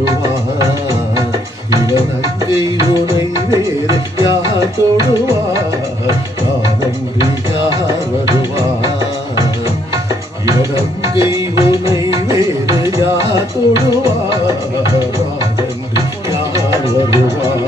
வருவார் இவனங்கை உனை வேறு யார் தொடுவார் யாரன்றி யார் வருவார் இவனங்கை உனை வேறு யார் தொடுவார் யாரன்றி யார் வருவார்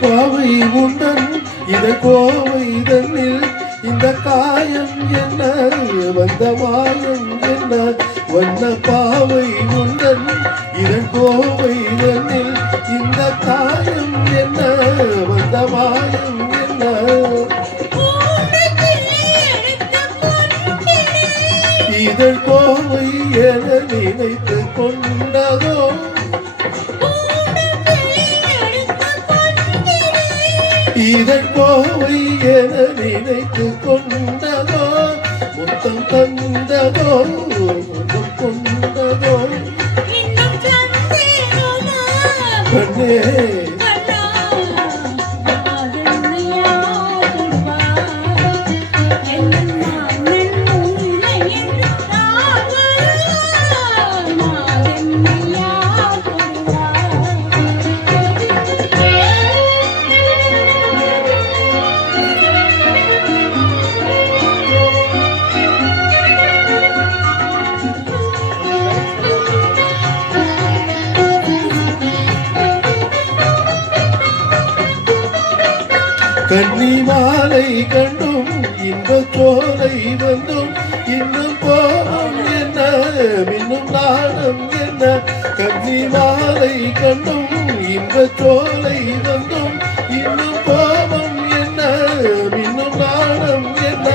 பாவை உந்தன் இத கோவை தன்னில் இந்த காயம் என்ன வந்த மாயம் என்ன வண்ண பாவை உந்தன் இதன் கோவை தன்னில் இந்த காயம் என்ன வந்த மாயம் என்ன இதன் கோவை என நினைத்து கொண்டதோ இதன் கோவை என நினைத்து கொண்டதோ முத்தம் தந்ததோ முத்தம் கொண்டதோ கண்ணே கன்னி மாலை கண்டும் இன்ப சோலை வந்தும் இன்னும் கோபம் என்ன மின்னும் நாணம் என்ன கன்னி மாலை கண்டும் இன்ப சோலை வந்தும் இன்னும் கோபம் என்ன மின்னும் நாணம் என்ன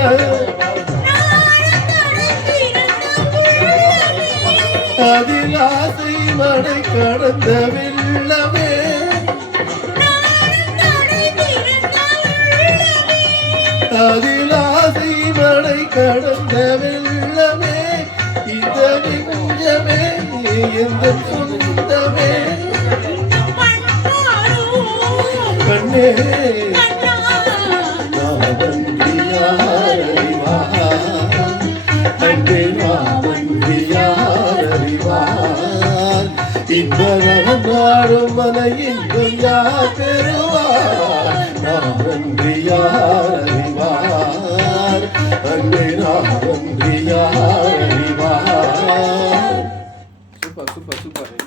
அதில் ஆசை மடை கடந்த வெள்ளமே அதில் ஆசை மழை கடந்த வெள்ளமே இந்த நெஞ்சமே எந்த சொந்தமே கண்ணே நாவன்றி யார் அறிவார் கண்ணே நாவன்றி யார் அறிவார் இன்பம் நாடும் மன இன்பம் யார் பெறுவார் நாவன்றி யார் அறிவார் அன்பே நாவன்றி யார் அறிவார். Super super super.